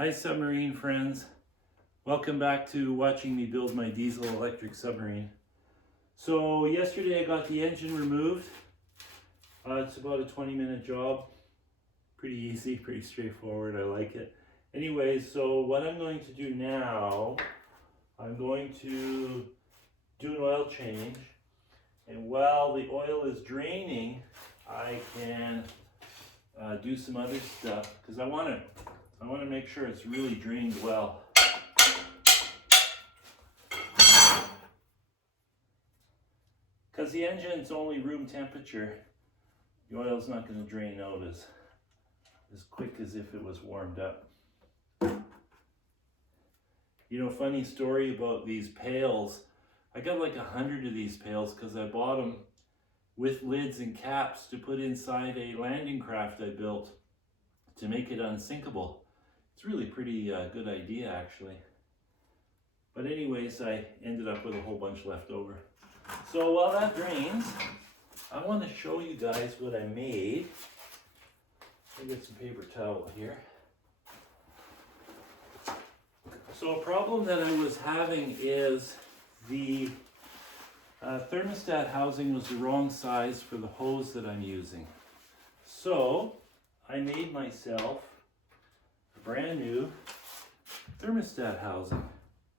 Hi submarine friends, welcome back to watching me build my diesel electric submarine. So yesterday I got the engine removed. It's about a 20-minute job, pretty easy, pretty straightforward, I like it. Anyways, so what I'm going to do now, I'm going to do an oil change, and while the oil is draining I can do some other stuff because I want to make sure it's really drained well. Because the engine's only room temperature, the oil's not going to drain out as quick as if it was warmed up. You know, funny story about these pails. I got like 100 of these pails because I bought them with lids and caps to put inside a landing craft I built to make it unsinkable. It's really pretty good idea actually. But anyways, I ended up with a whole bunch left over. So while that drains, I want to show you guys what I made. I'll get some paper towel here. So a problem that I was having is the thermostat housing was the wrong size for the hose that I'm using. So I made myself a brand new thermostat housing.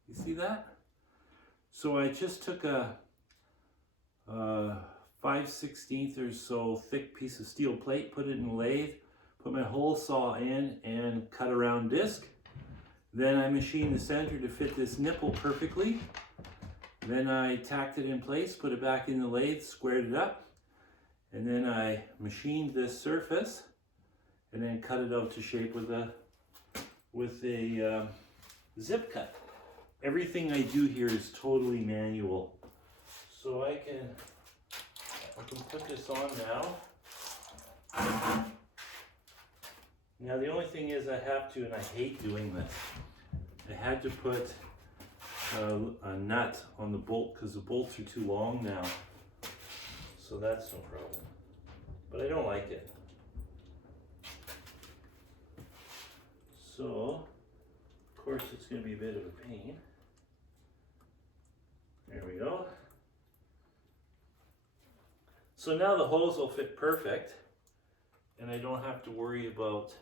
You see that? So I just took a 5/16 or so thick piece of steel plate, put it in a lathe, put my hole saw in and cut a round disc. Then I machined the center to fit this nipple perfectly. Then I tacked it in place, put it back in the lathe, squared it up, and then I machined this surface and then cut it out to shape with a zip cut. Everything I do here is totally manual. So I can put this on now. Now the only thing is I have to, and I hate doing this, I had to put a nut on the bolt because the bolts are too long now. So that's no problem. But I don't like it. So, of course it's going to be a bit of a pain. There we go. So now the hose will fit perfect and I don't have to worry about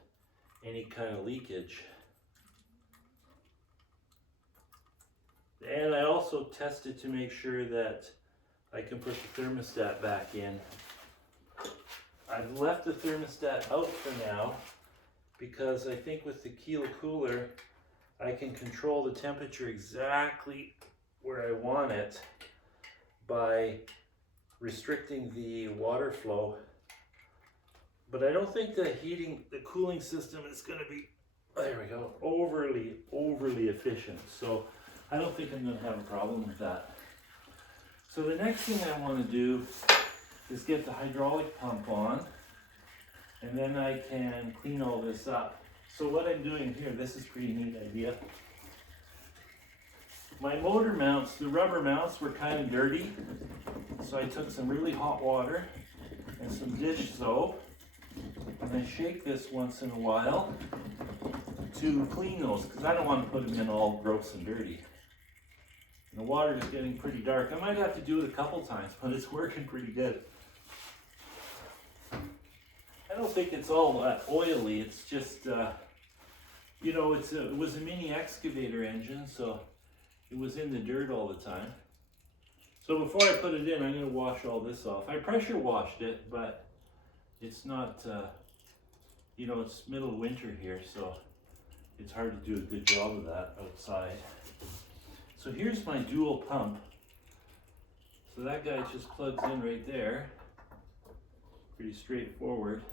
any kind of leakage. And I also tested to make sure that I can put the thermostat back in. I've left the thermostat out for now because I think with the Kilo cooler I can control the temperature exactly where I want it by restricting the water flow. But I don't think the cooling system is going to be, there we go, overly efficient. So I don't think I'm going to have a problem with that. So the next thing I want to do is get the hydraulic pump on, and then I can clean all this up. So what I'm doing here, this is a pretty neat idea. My motor mounts, the rubber mounts, were kind of dirty. So I took some really hot water and some dish soap, and I shake this once in a while to clean those, because I don't want to put them in all gross and dirty. And the water is getting pretty dark. I might have to do it a couple times, but it's working pretty good. I don't think it's all oily. It's just, you know, it was a mini excavator engine, so it was in the dirt all the time. So before I put it in, I'm going to wash all this off. I pressure washed it, but it's not, you know, it's middle of winter here, so it's hard to do a good job of that outside. So here's my dual pump. So that guy just plugs in right there. Pretty straightforward.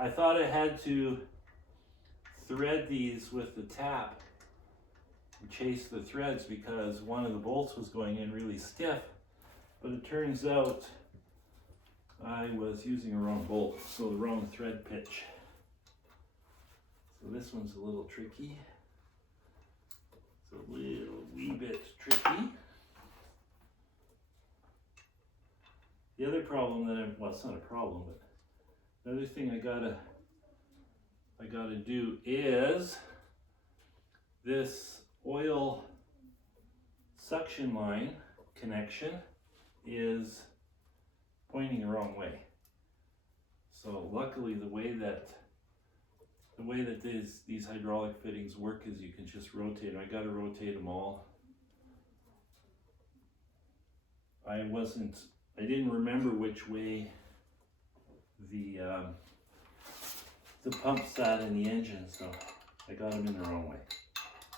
I thought I had to thread these with the tap and chase the threads because one of the bolts was going in really stiff, but it turns out I was using a wrong bolt, so the wrong thread pitch. So this one's a little tricky. It's a little wee bit tricky. The other problem that well, it's not a problem, but the other thing I gotta do is this oil suction line connection is pointing the wrong way. So luckily the way that these hydraulic fittings work is you can just rotate them. I got to rotate them all. I didn't remember which way the pump sat in the engine, so I got them in the wrong way.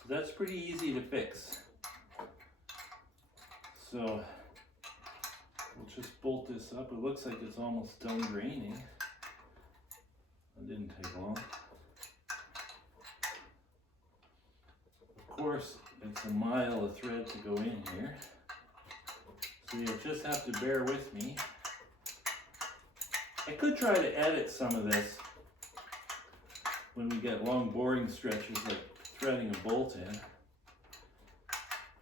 But that's pretty easy to fix. So we'll just bolt this up. It looks like it's almost done draining. It didn't take long. Of course, it's a mile of thread to go in here. So you'll just have to bear with me. I could try to edit some of this when we get long boring stretches like threading a bolt in,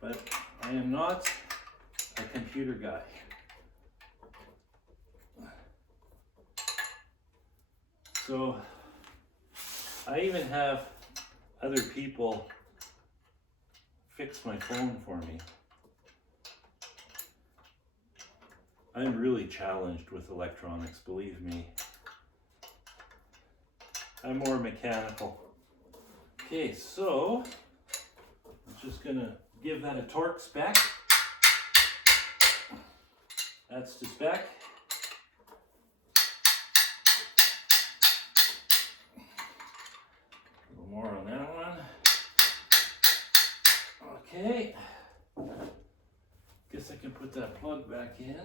but I am not a computer guy. So I even have other people fix my phone for me. I'm really challenged with electronics, believe me. I'm more mechanical. Okay, so I'm just gonna give that a torque spec. That's the spec. A little more on that one. Okay. Guess I can put that plug back in.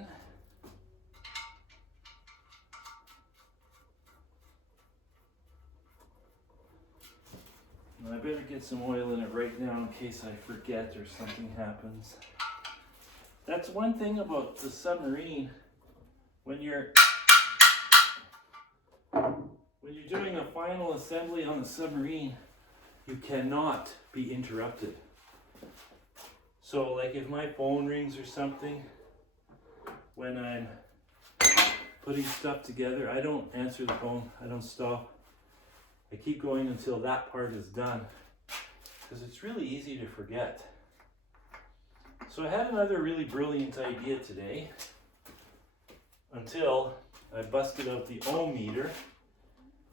I better get some oil in it right now in case I forget or something happens. That's one thing about the submarine. When you're doing a final assembly on the submarine, you cannot be interrupted. So like if my phone rings or something, when I'm putting stuff together, I don't answer the phone, I don't stop. I keep going until that part is done, because it's really easy to forget. So I had another really brilliant idea today, until I busted out the ohm meter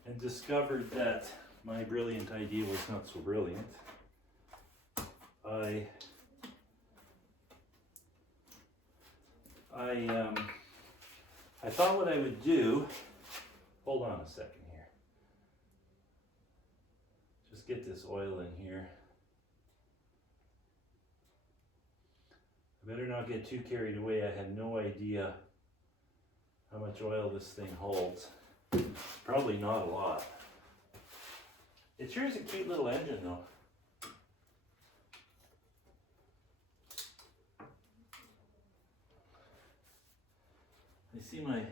and discovered that my brilliant idea was not so brilliant. I thought what I would do, hold on a second. Just get this oil in here. I better not get too carried away. I had no idea how much oil this thing holds. Probably not a lot. It sure is a cute little engine though. I see my,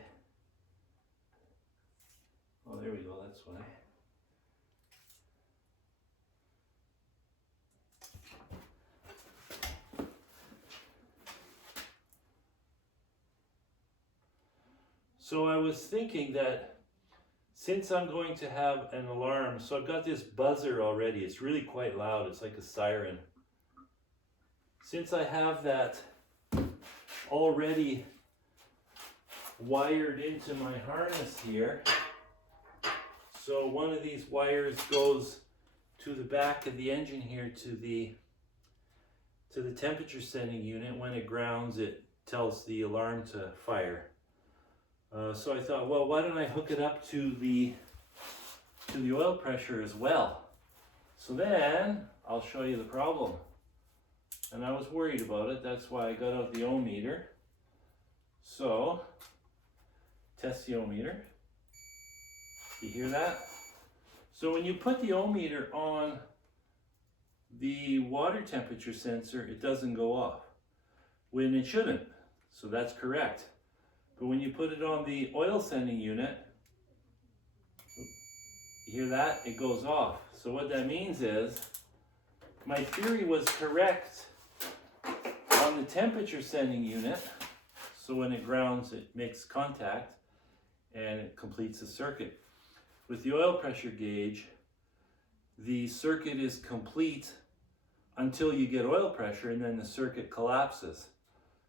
oh there we go, that's why. So I was thinking that since I'm going to have an alarm, so I've got this buzzer already, it's really quite loud, it's like a siren. Since I have that already wired into my harness here, so one of these wires goes to the back of the engine here to the temperature setting unit. When it grounds, it tells the alarm to fire. So I thought, well, why don't I hook it up to the oil pressure as well? So then I'll show you the problem. And I was worried about it. That's why I got out the ohm meter. So test the ohm meter. You hear that? So when you put the ohm meter on the water temperature sensor, it doesn't go off when it shouldn't. So that's correct. But when you put it on the oil sending unit, you hear that? It goes off. So what that means is, my theory was correct on the temperature sending unit. So when it grounds, it makes contact and it completes the circuit. With the oil pressure gauge, the circuit is complete until you get oil pressure, and then the circuit collapses.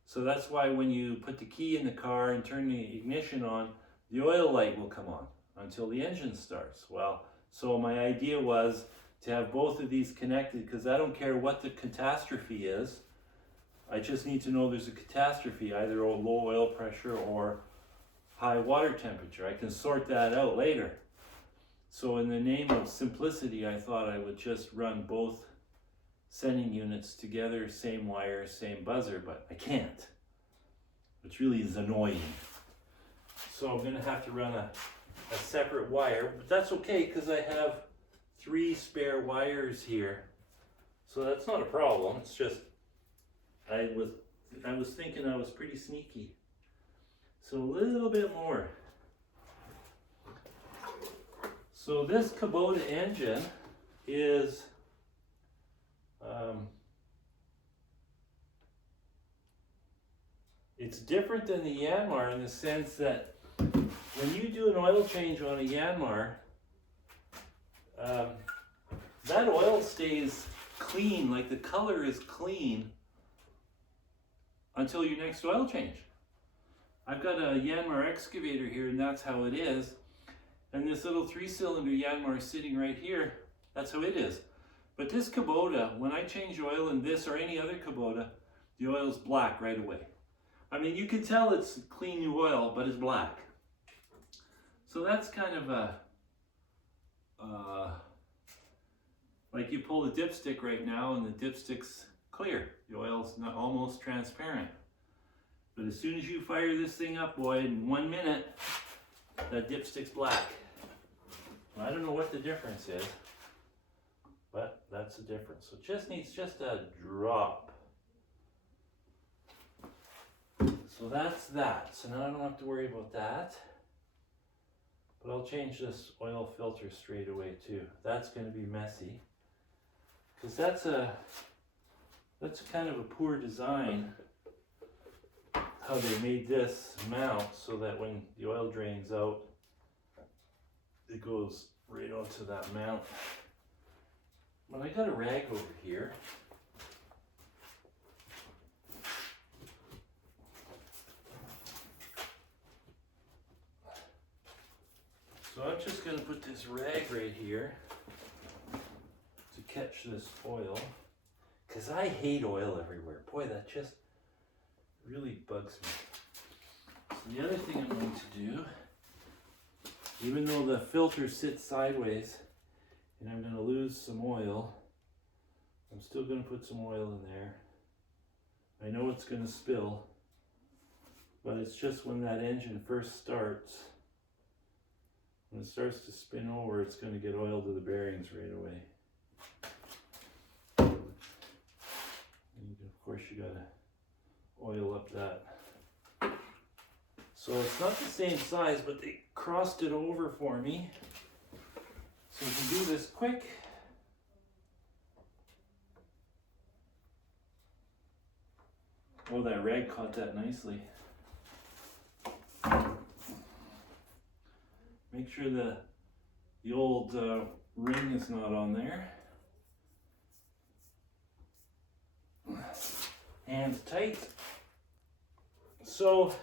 So that's why when you put the key in the car and turn the ignition on, the oil light will come on until the engine starts. Well, so my idea was to have both of these connected, because I don't care what the catastrophe is. I just need to know there's a catastrophe, either a low oil pressure or high water temperature. I can sort that out later. So in the name of simplicity, I thought I would just run both sending units together, same wire, same buzzer, but I can't, which really is annoying. So I'm gonna have to run a separate wire, but that's okay because I have 3 spare wires here. So that's not a problem. It's just, I was thinking I was pretty sneaky. So a little bit more. So this Kubota engine is it's different than the Yanmar in the sense that when you do an oil change on a Yanmar, that oil stays clean, like the color is clean until your next oil change. I've got a Yanmar excavator here, and that's how it is. And this little 3-cylinder Yanmar is sitting right here. That's how it is. But this Kubota, when I change oil in this or any other Kubota, the oil's black right away. I mean, you can tell it's clean new oil, but it's black. So that's kind of a, like you pull the dipstick right now and the dipstick's clear. The oil's not almost transparent. But as soon as you fire this thing up, boy, in 1 minute, that dipstick's black. I don't know what the difference is, but that's the difference. So it just needs just a drop. So that's that. So now I don't have to worry about that. But I'll change this oil filter straight away too. That's going to be messy, because that's kind of a poor design, how they made this mount so that when the oil drains out, it goes right onto that mount. But I got a rag over here. So I'm just going to put this rag right here to catch this oil, because I hate oil everywhere. Boy, that just really bugs me. So the other thing I'm going to do, even though the filter sits sideways and I'm going to lose some oil, I'm still going to put some oil in there. I know it's going to spill, but it's just when that engine first starts, when it starts to spin over, it's going to get oil to the bearings right away. And of course, you got to oil up that. So it's not the same size, but they crossed it over for me. So we can do this quick. Oh, that rag caught that nicely. Make sure the old ring is not on there. Hands tight. So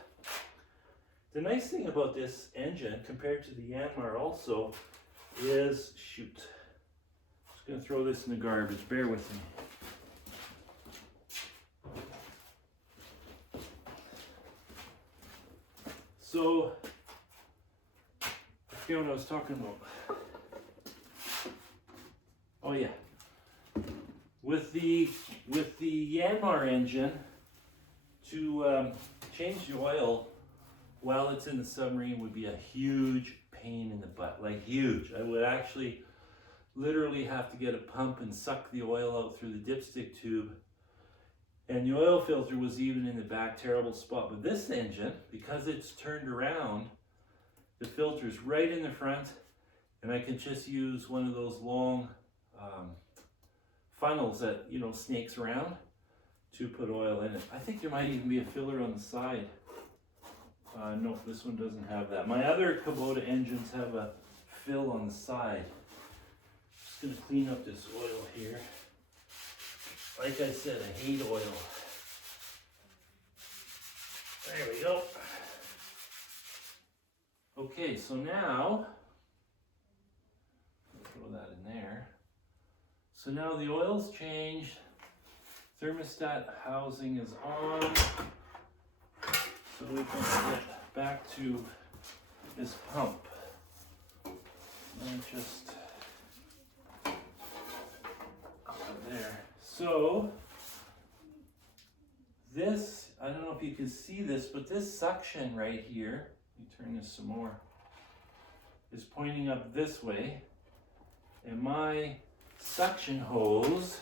the nice thing about this engine compared to the Yanmar also is, shoot, I'm just going to throw this in the garbage, bear with me. So, I forget what I was talking about. Oh yeah. With the Yanmar engine, to change the oil while it's in the submarine would be a huge pain in the butt, like huge. I would actually literally have to get a pump and suck the oil out through the dipstick tube. And the oil filter was even in the back, terrible spot. But this engine, because it's turned around, the filter's right in the front, and I can just use one of those long funnels that, you know, snakes around to put oil in it. I think there might even be a filler on the side. No, this one doesn't have that. My other Kubota engines have a fill on the side. Just gonna clean up this oil here. Like I said, I hate oil. There we go. Okay, so now, throw that in there. So now the oil's changed. Thermostat housing is on. So we can get back to this pump. And just there. So this, I don't know if you can see this, but this suction right here, let me turn this some more, is pointing up this way. And my suction hose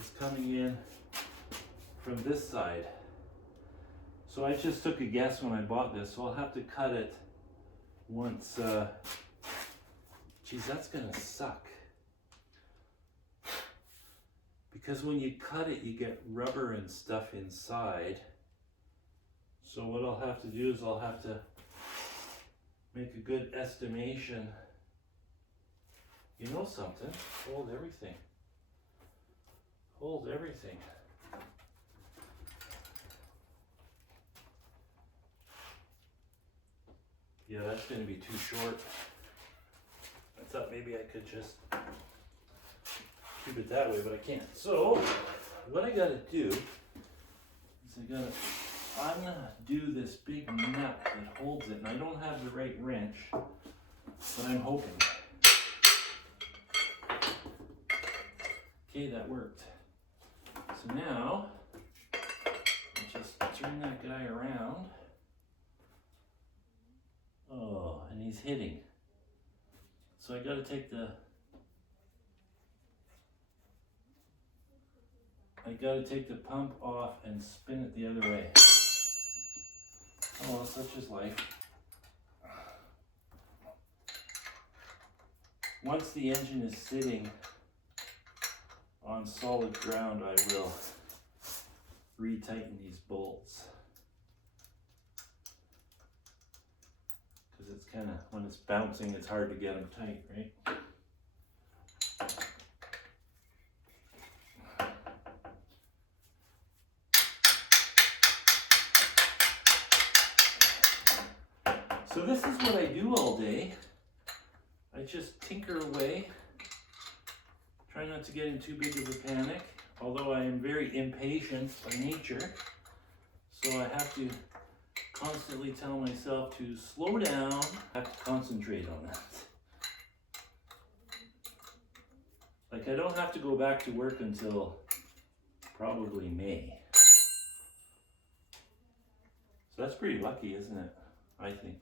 is coming in from this side. So I just took a guess when I bought this, so I'll have to cut it once, geez, that's gonna suck. Because when you cut it, you get rubber and stuff inside. So what I'll have to do is I'll have to make a good estimation. You know something? Hold everything. Hold everything. Yeah, that's going to be too short. I thought maybe I could just keep it that way, but I can't. So, what I got to do is I got to undo this big nut that holds it, and I don't have the right wrench, but I'm hoping. Okay, that worked. So now, I just turn that guy around. Oh, and he's hitting. So I gotta take the pump off and spin it the other way. Oh, such is life. Once the engine is sitting on solid ground, I will retighten these bolts. Because it's kind of, when it's bouncing, it's hard to get them tight, right? So this is what I do all day. I just tinker away. Try not to get in too big of a panic, although I am very impatient by nature. So I have to constantly tell myself to slow down. I have to concentrate on that. Like, I don't have to go back to work until probably May. So that's pretty lucky, isn't it? I think.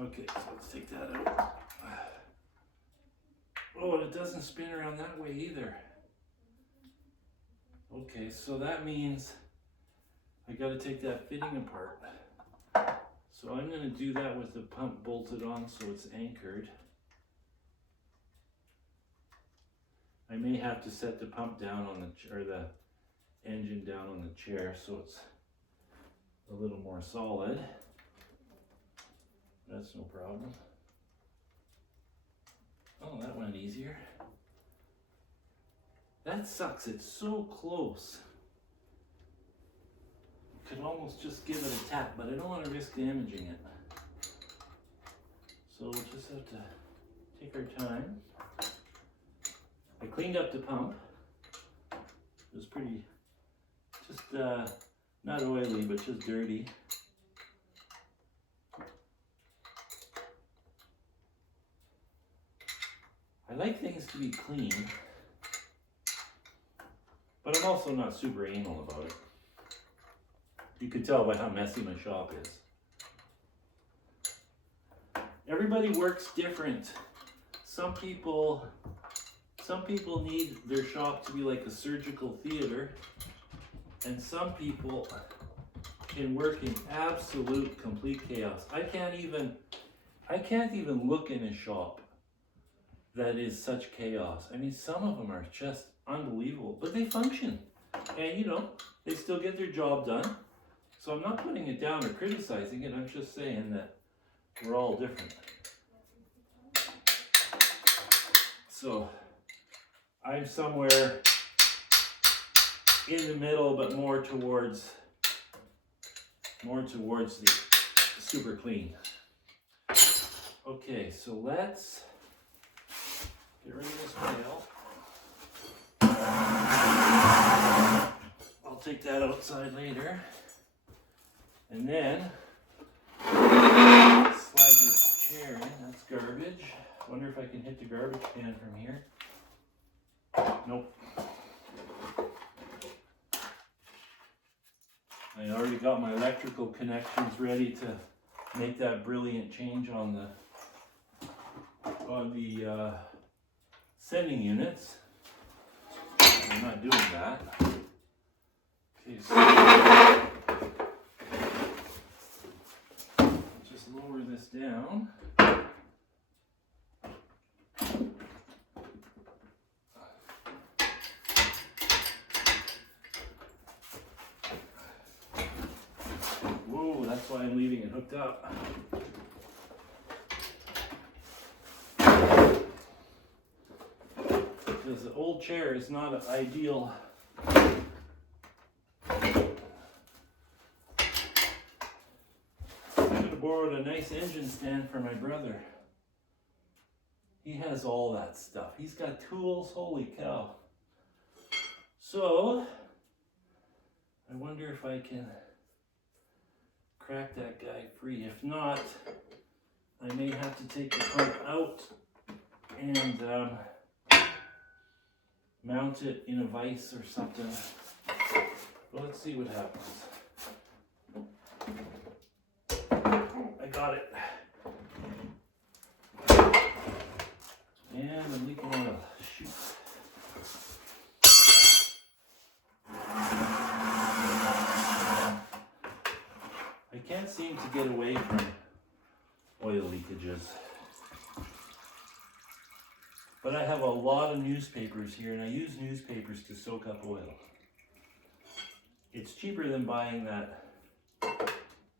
Okay, so let's take that out. Oh, and it doesn't spin around that way either. Okay, so that means I got to take that fitting apart. So I'm going to do that with the pump bolted on so it's anchored. I may have to set the pump down on the, or the engine down on the chair so it's a little more solid. That's no problem. Oh, that went easier. That sucks, it's so close. Could almost just give it a tap, but I don't want to risk damaging it. So we'll just have to take our time. I cleaned up the pump. It was pretty, just not oily, but just dirty. I like things to be clean, but I'm also not super anal about it. You could tell by how messy my shop is. Everybody works different. Some people need their shop to be like a surgical theater, and some people can work in absolute complete chaos. I can't even look in a shop that is such chaos. I mean, some of them are just unbelievable, but they function. And you know, they still get their job done. So I'm not putting it down or criticizing it, I'm just saying that we're all different. So I'm somewhere in the middle, but more towards the super clean. Okay, so let's get rid of this pail. I'll take that outside later. And then slide this chair in. That's garbage. Wonder if I can hit the garbage can from here. Nope. I already got my electrical connections ready to make that brilliant change on the sending units. I'm not doing that. Okay, so just lower this down. Whoa, that's why I'm leaving it hooked up. Because the old chair is not ideal. I should have borrowed a nice engine stand for my brother. He has all that stuff. He's got tools, holy cow. So, I wonder if I can crack that guy free. If not, I may have to take the pump out and mount it in a vise or something. Well, let's see what happens. I got it. And I'm leaking oil. Shoot. I can't seem to get away from oil leakages. But I have a lot of newspapers here, and I use newspapers to soak up oil. It's cheaper than buying that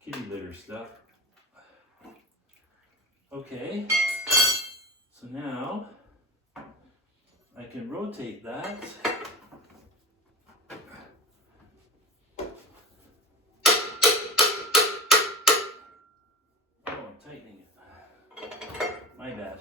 kitty litter stuff. Okay, so now I can rotate that. Oh, I'm tightening it. My bad.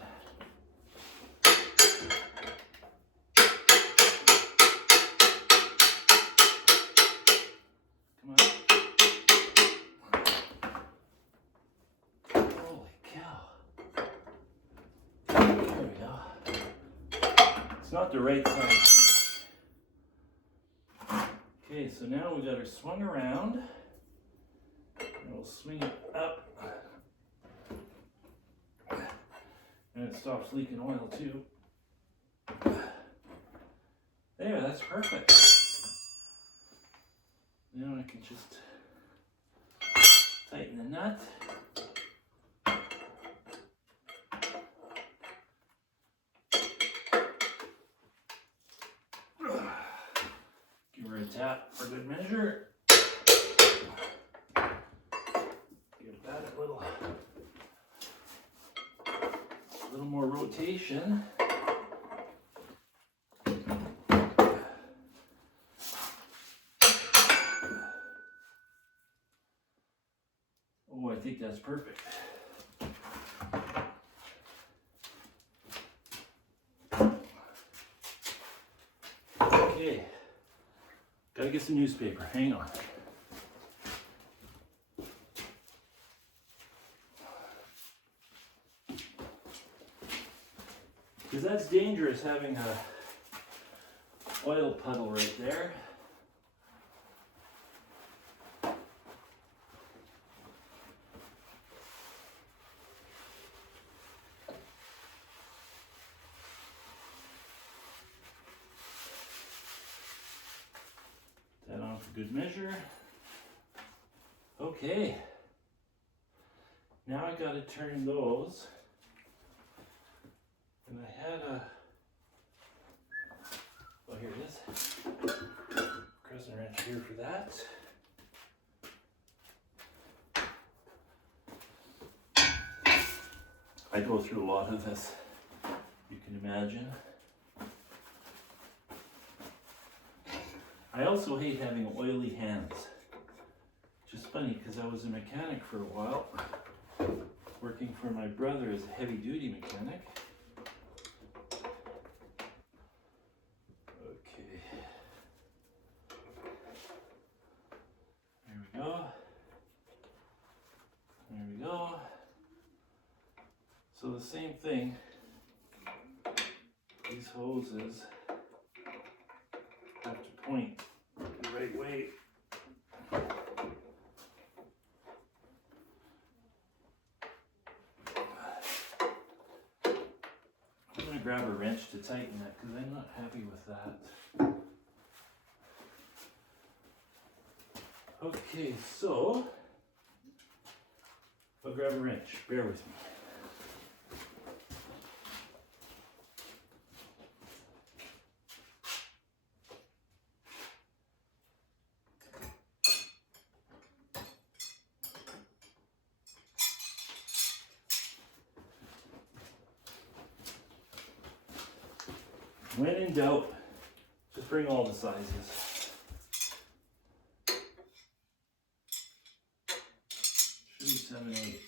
It's not the right size. Okay, so now we got her swung around. And we'll swing it up. And it stops leaking oil too. There, that's perfect. Now I can just tighten the nut. Give her a tap for good measure. Give that a little more rotation. Oh, I think that's perfect. Okay, gotta get some newspaper. Hang on. Because that's dangerous having a oil puddle right there. That on for good measure. Okay. Now I gotta turn those. And I had oh, here it is. Crescent wrench here for that. I go through a lot of this, you can imagine. I also hate having oily hands. Which is funny because I was a mechanic for a while, working for my brother as a heavy-duty mechanic. Okay. There we go. There we go. So the same thing, these hoses have to point the right way. I'm going to grab a wrench to tighten that because I'm not happy with that. Okay, so I'll grab a wrench. Bear with me. When in doubt, just bring all the sizes. Should be 7/8.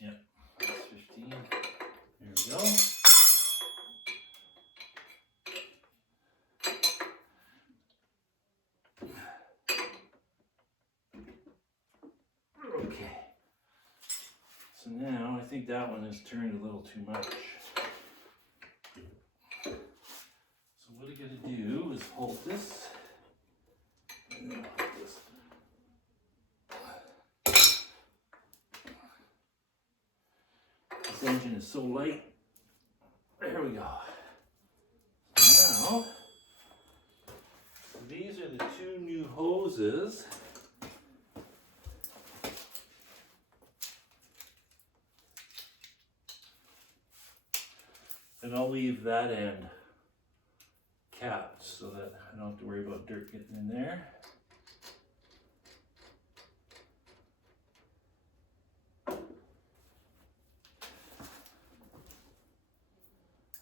Yep, that's 15. There we go. Okay. So now I think that one has turned a little too much. What I gotta do is hold this, and then hold this. This engine is so light. There we go. Now, these are the two new hoses. And I'll leave that end capped so that I don't have to worry about dirt getting in there.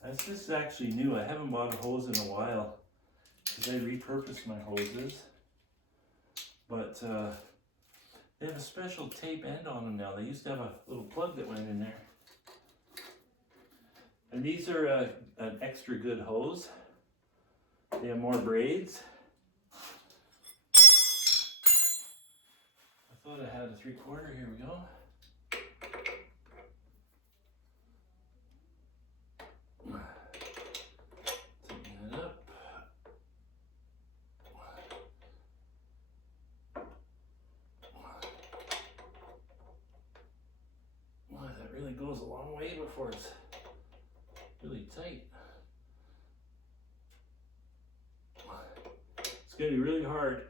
This is actually new. I haven't bought a hose in a while because I repurposed my hoses. But they have a special tape end on them now. They used to have a little plug that went in there. And these are an extra good hose. They have more braids. I thought I had a 3/4. Here we go. Tighten it up. Wow, that really goes a long way before it's really tight. It's going to be really hard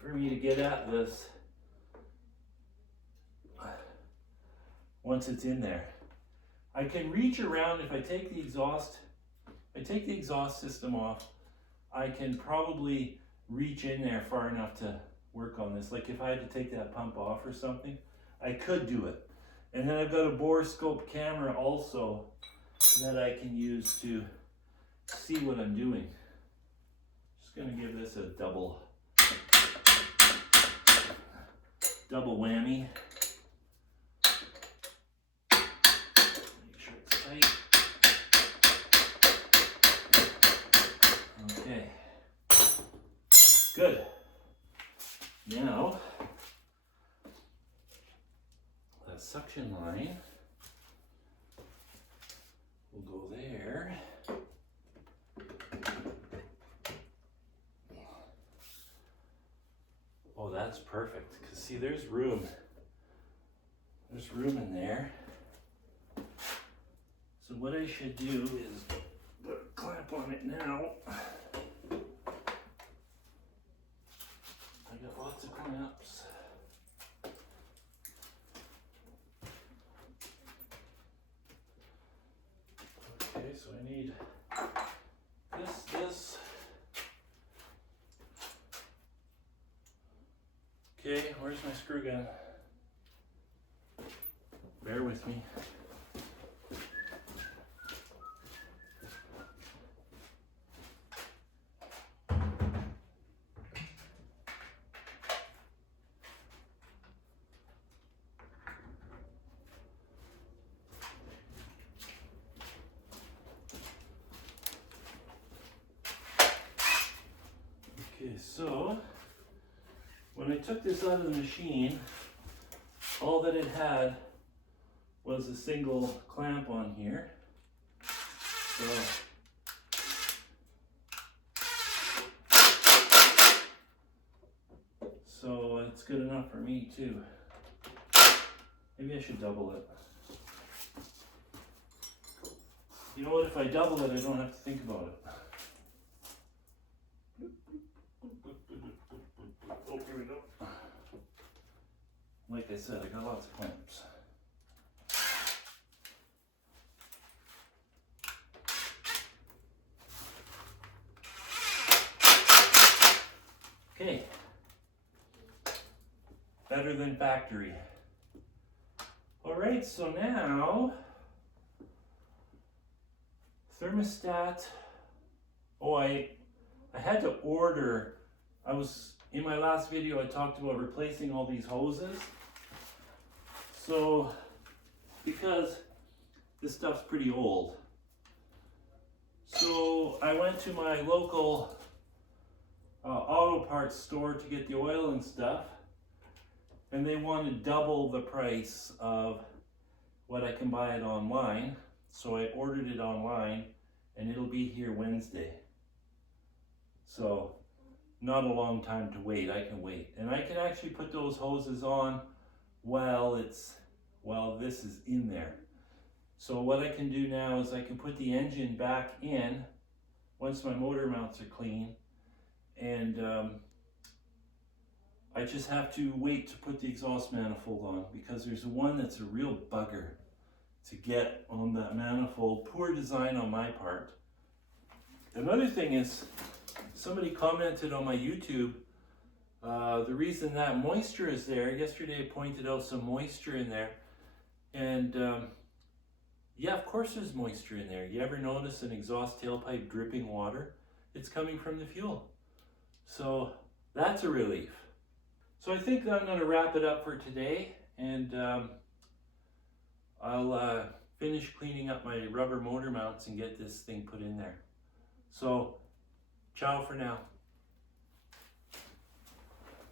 for me to get at this once it's in there. I can reach around if I take the exhaust system off. I can probably reach in there far enough to work on this. Like if I had to take that pump off or something, I could do it. And then I've got a borescope camera also that I can use to see what I'm doing. Just gonna give this a double whammy. Make sure it's tight. Okay, good. Now, that suction line will go there. Oh, that's perfect. Because see, there's room. There's room in there. So what I should do is put a clamp on it now. I got lots of clamps. Okay, so I need this. Okay, where's my screw gun? Bear with me. Okay, so when I took this out of the machine, all that it had was a single clamp on here. So it's good enough for me too. Maybe I should double it. You know what, if I double it, I don't have to think about it. Oh, here we go. Like I said, I got lots of clamps. Okay. Better than factory. All right, so now thermostat. Oh, I had to order. In my last video I talked about replacing all these hoses. So because this stuff's pretty old. So I went to my local auto parts store to get the oil and stuff, and they wanted double the price of what I can buy it online. So I ordered it online, and it'll be here Wednesday. So not a long time to wait. I can wait, and I can actually put those hoses on while this is in there. So what I can do now is I can put the engine back in once my motor mounts are clean, and I just have to wait to put the exhaust manifold on, because there's one that's a real bugger to get on that manifold. Poor design on my part. Another thing is, somebody commented on my YouTube, the reason that moisture is there. Yesterday I pointed out some moisture in there, and yeah, of course there's moisture in there. You ever notice an exhaust tailpipe dripping water? It's coming from the fuel. So that's a relief. So I think I'm going to wrap it up for today, and I'll finish cleaning up my rubber motor mounts and get this thing put in there. So ciao for now.